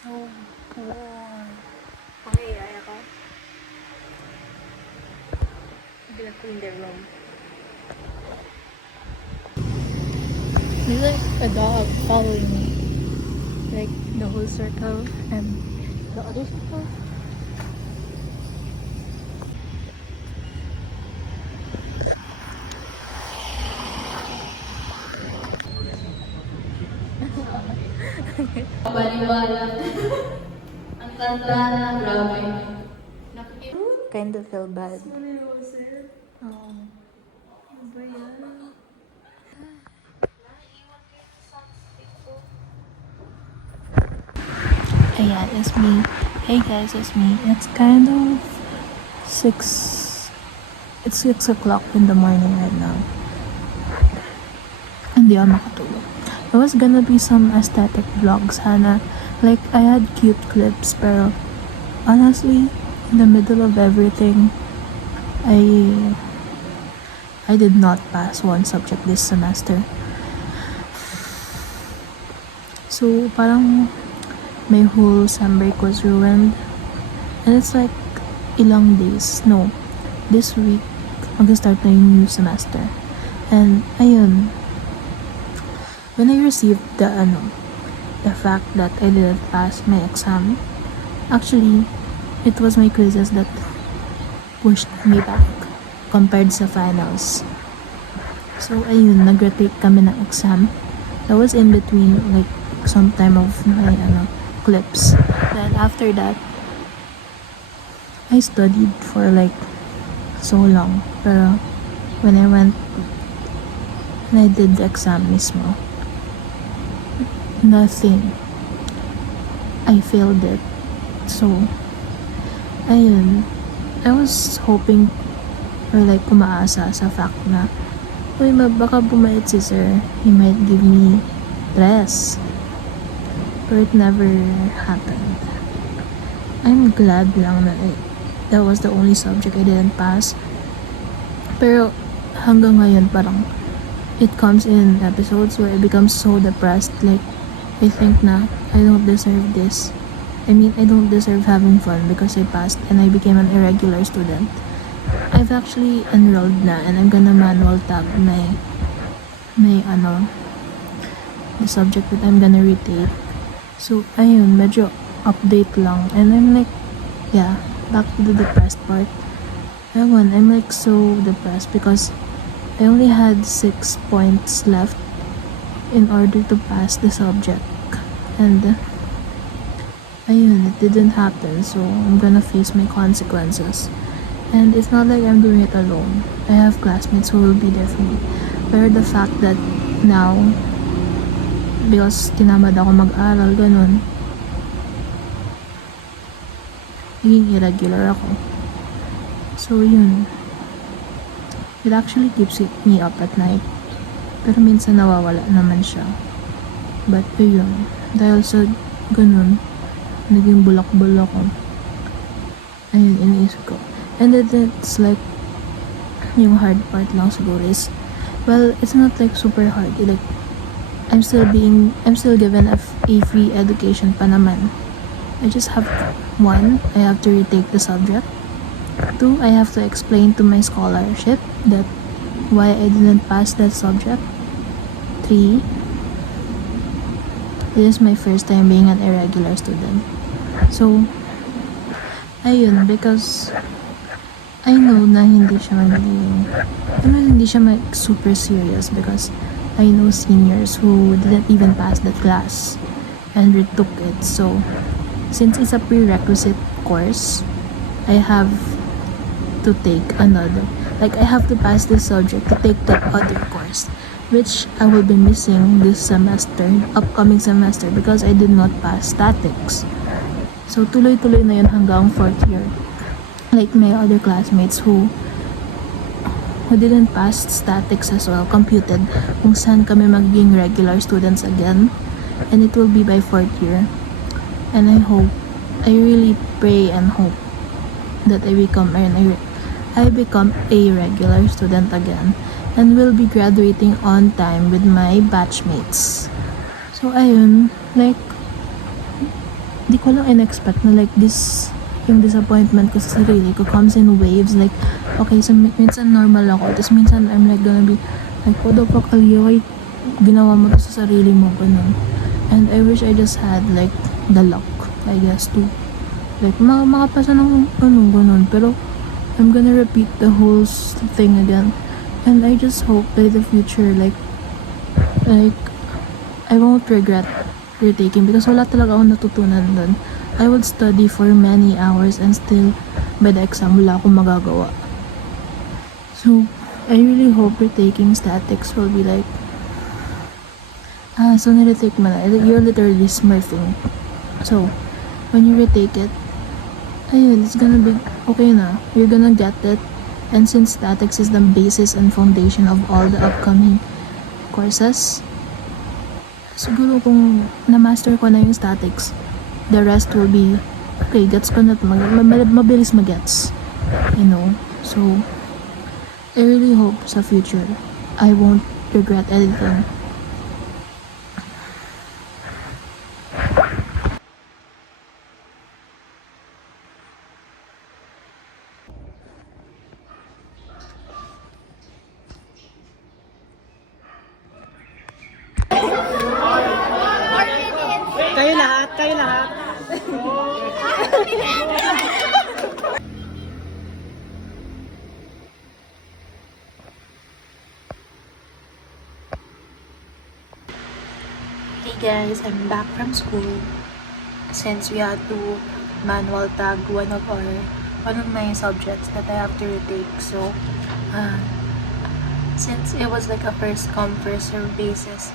so warm. Okay, ayaw ko. I'm gonna clean the room. There's like a dog following me. Like the whole circle and the other circle. Paniwala. Ang kanta na grabe. Kind of feel bad. Oh. Ano ba yan? Ayan, it's me. Hey guys, it's me. It's kind of 6. It's 6 o'clock in the morning right now. Hindi ako makatulog. There was gonna be some aesthetic vlogs, Hana. Like, I had cute clips, pero honestly, in the middle of everything, I did not pass one subject this semester. So, parang my whole sem break was ruined. And it's like ilang days. No, this week, mag-start na yung new semester. And, ayun, when I received the fact that I didn't pass my exam, actually, it was my quizzes that pushed me back compared sa finals. So, ayun, nag-retake kami ng exam. That was in between, like, some time of my, clips. Then, after that, I studied for, like, so long. Pero, when I did the exam mismo, nothing. I failed it. So, ayun, I was hoping or like umaasa sa fact na uy, baka bumait si sir, he might give me 3. But it never happened. I'm glad lang na that was the only subject I didn't pass. Pero hanggang ngayon parang it comes in episodes where I become so depressed, like I think na I don't deserve this. I mean, I don't deserve having fun because I passed and I became an irregular student. I've actually enrolled na and I'm gonna manual tab the subject that I'm gonna retake. So, ayun, medyo update lang. And I'm like, yeah, back to the depressed part. Ewan, I'm like so depressed because I only had 6 points left in order to pass the subject. And, ayun, it didn't happen. So, I'm gonna face my consequences. And it's not like I'm doing it alone. I have classmates who will be there for me. Pero the fact that now, because tinamad ako mag-aral, ganun, naging irregular ako. So, yun. It actually keeps me up at night. Pero minsan nawawala naman siya. But, yun. Dahil sa ganun, naging bulak-bulak ako. Ayun, iniisip ko. And then it's like, yung hard part lang siguro is, well, it's not like super hard. Like, I'm still given a free education pa naman. I just have 1, I have to retake the subject. 2, I have to explain to my scholarship that why I didn't pass that subject. 3, this is my first time being an irregular student. So, ayun, because I know na hindi siya super serious because I know seniors who didn't even pass that class and retook it. So, since it's a prerequisite course, I have to take another. Like, I have to pass this subject to take that other course, which I will be missing this semester, upcoming semester, because I did not pass statics. So, tuloy-tuloy na yun hanggang 4th year. Like my other classmates who didn't pass statics as well, computed kung saan kami magiging regular students again. And it will be by 4th year. And I really pray and hope that I become a regular student again and will be graduating on time with my batchmates. So ayun, like di ko lang in-expect na like this, yung disappointment ko sa sarili ko comes in waves. Like, okay, so minsan normal ako. Tapos minsan I'm like gonna be like, what the fuck, Aliyah, why ginawa mo to sa sarili mo, ganun. And I wish I just had like the luck, I guess, to like makapasa ng ganun. Pero I'm gonna repeat the whole thing again. And I just hope that in the future, like I won't regret retaking because wala talaga akong natutunan dun. I would study for many hours and still by the exam wala akong magagawa. So I really hope retaking statics will be like, so niretake mo na, you're literally smurfing. So when you retake it, ayun, it's gonna be okay na. You're gonna get it. And since statics is the basis and foundation of all the upcoming courses, siguro kung na-master ko na yung statics, the rest will be, okay, gets ko na ito. Mabilis magets. You know? So, I really hope sa future, I won't regret anything. Kayo lahat. Hey guys, I'm back from school. Since we had to manual tag one of my subjects that I have to retake. So, since it was like a first come first serve basis,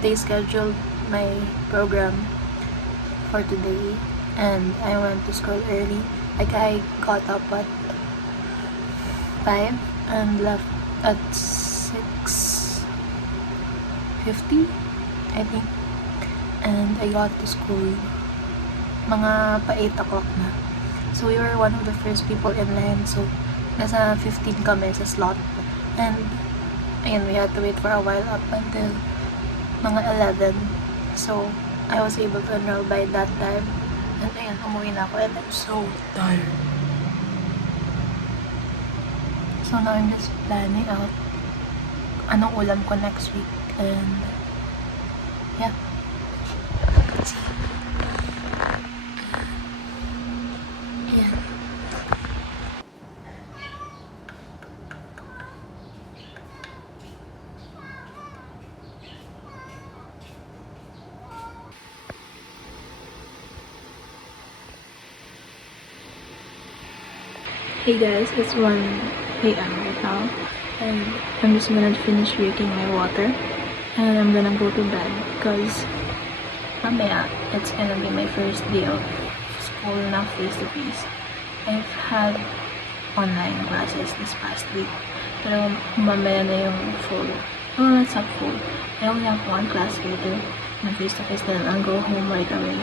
they scheduled my program for today, and I went to school early. Like I got up at 5 and left at 6:50, I think. And I got to school mga pa 8 o'clock na. So we were one of the first people in line. So nasa 15 kami sa slot. And ayun, we had to wait for a while up until mga 11. So I was able to enroll by that time. And ayun, umuwi na ako and I'm so tired. So now I'm just planning out anong ulam ko next week. And yeah. Yeah. Hey guys, it's 1 a.m. right now, and I'm just gonna finish drinking my water, and I'm gonna go to bed because mamaya it's gonna be my first day of school na face-to-face. I've had online classes this past week, pero mamaya na yung full. Oh, it's not full. I only have one class later na face-to-face, then I'll go home right away.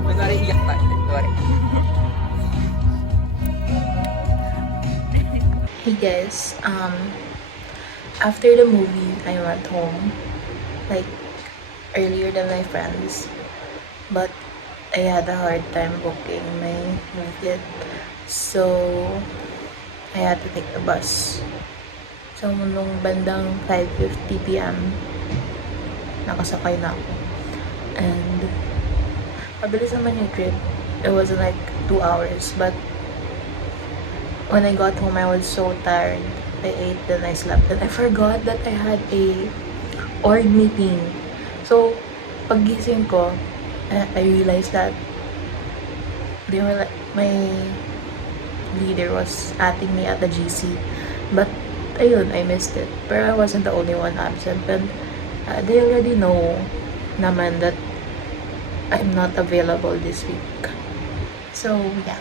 Kunwari iyak tayo. Kunwari. Hey guys, after the movie, I went home, like, earlier than my friends, but I had a hard time booking my movie, so I had to take the bus. So, nung bandang 5:50 p.m., nakasakay na ako. And, mabilis naman yung trip. It wasn't like 2 hours, but when I got home, I was so tired. I ate, then I slept, and I forgot that I had a org meeting. So, paggising ko, I realized that they were like, my leader was adding me at the GC. But, ayun, I missed it. But I wasn't the only one absent. And they already know naman that I'm not available this week. So, yeah.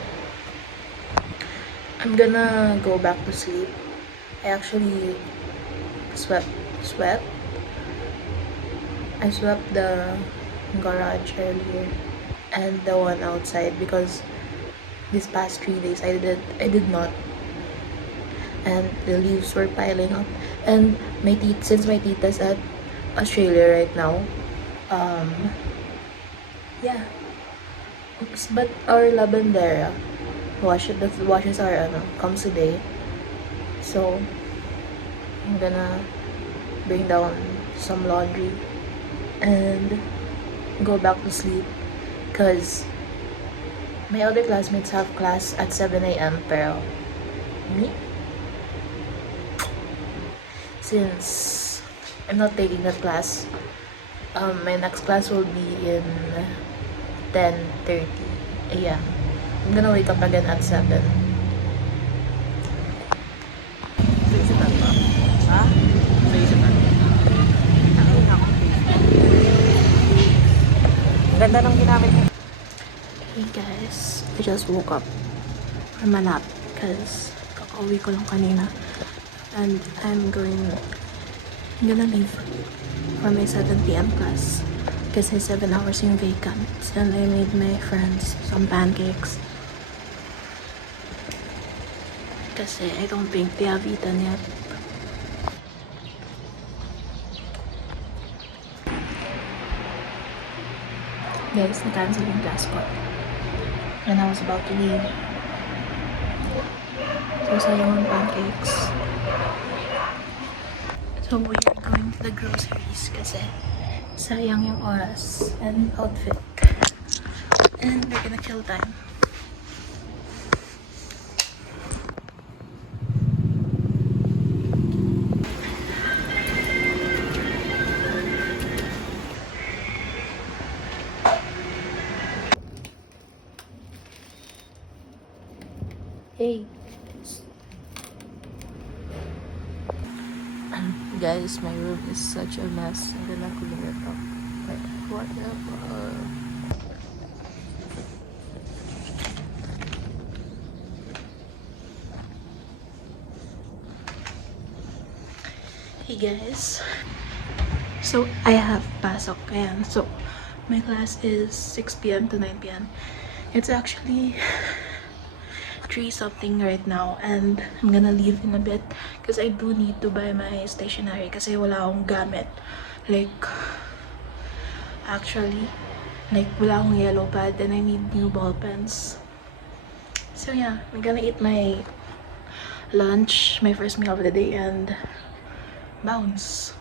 I'm gonna go back to sleep. I actually swept. I swept the garage earlier and the one outside because these past 3 days I did not, and the leaves were piling up. And since my tita's at Australia right now, yeah. Oops, but our lavandera washes our comes today. So I'm gonna bring down some laundry and go back to sleep because my other classmates have class at 7 a.m. pero me, since I'm not taking that class, my next class will be in 10:30 a.m. I'm gonna wake up again at 7. Ha? Sa isipan. Ang ganda ng ginamit mo. Hey guys, I just woke up from a nap because kakauwi ko lang kanina. And I'm gonna leave for my 7 p.m. class kasi 7 hours yung vacant. And I made my friends some pancakes kasi I don't think they have eaten yet. Guys, na-cancel yung class ko. And I was about to leave. So, sayang ang pancakes. So, we're going to the groceries kasi sayang yung oras and outfit. And we're gonna kill time. Hey. Guys, my room is such a mess. I'm gonna clean it up. Like, whatever. Hey guys. So, I have pasok. Ayan. So, my class is 6 p.m. to 9 p.m. It's actually 3 something right now and I'm gonna leave in a bit because I do need to buy my stationery kasi wala akong gamit. Like, actually, wala akong yellow pad and I need new ball pens. So yeah, I'm gonna eat my lunch, my first meal of the day, and bounce.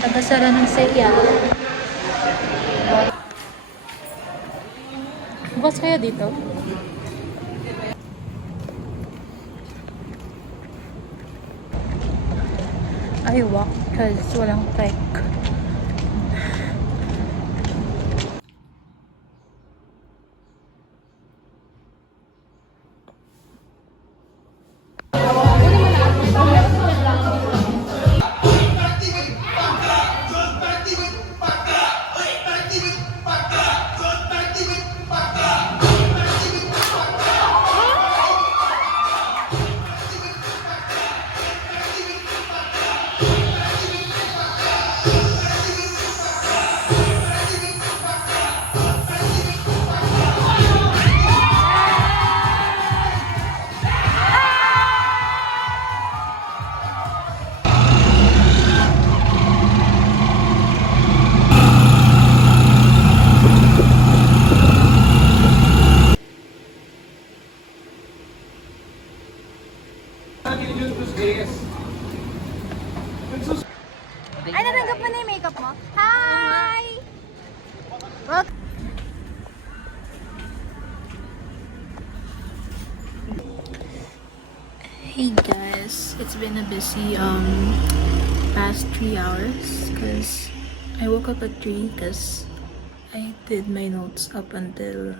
Tagasara ng saya. Bukas kaya dito? I walk because walang trek. Hey guys, it's been a busy past 3 hours because I woke up at 3 because I did my notes up until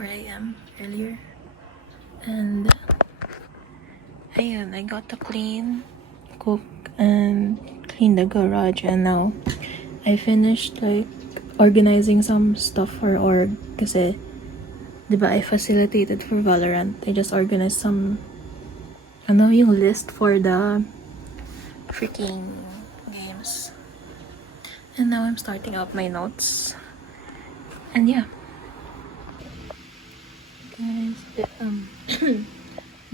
4 a.m. earlier. And ayun, I got to clean, cook, and clean the garage, and now I finished like organizing some stuff for org kasi diba I facilitated for Valorant. I just organized some yung list for the freaking games. And now I'm starting out my notes. And yeah. Guys,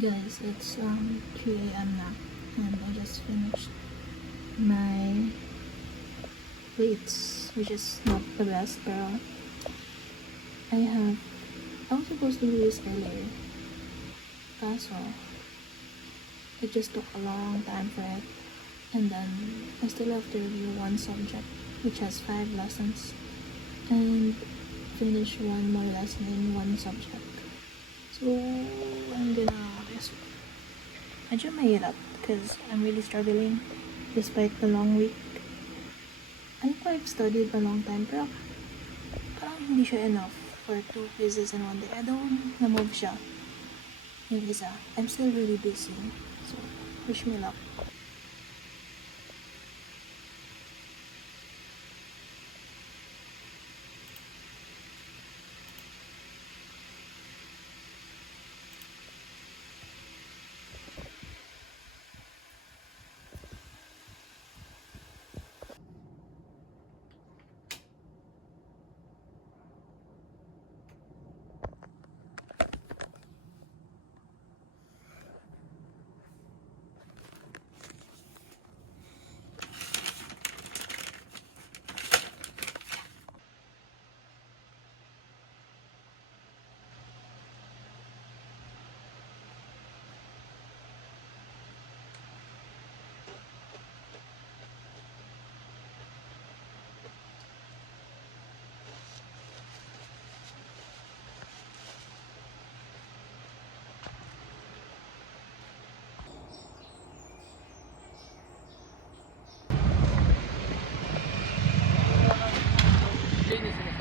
guys, it's 3 a.m. now. And I just finished my plates, which is not the best, pero I was supposed to do this earlier. Kaso, it just took a long time for it. And then, I still have to review one subject, which has 5 lessons. And finish one more lesson in one subject. So, I'm gonna guess. Medyo mahirap because I'm really struggling despite the long week. I know I've studied a long time, pero parang hindi siya enough for 2 quizzes in one day. I don't na-move siya. Yung isa. I'm still really busy. So, wish me luck.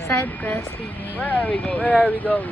Side quest. Where are we going? Where are we going?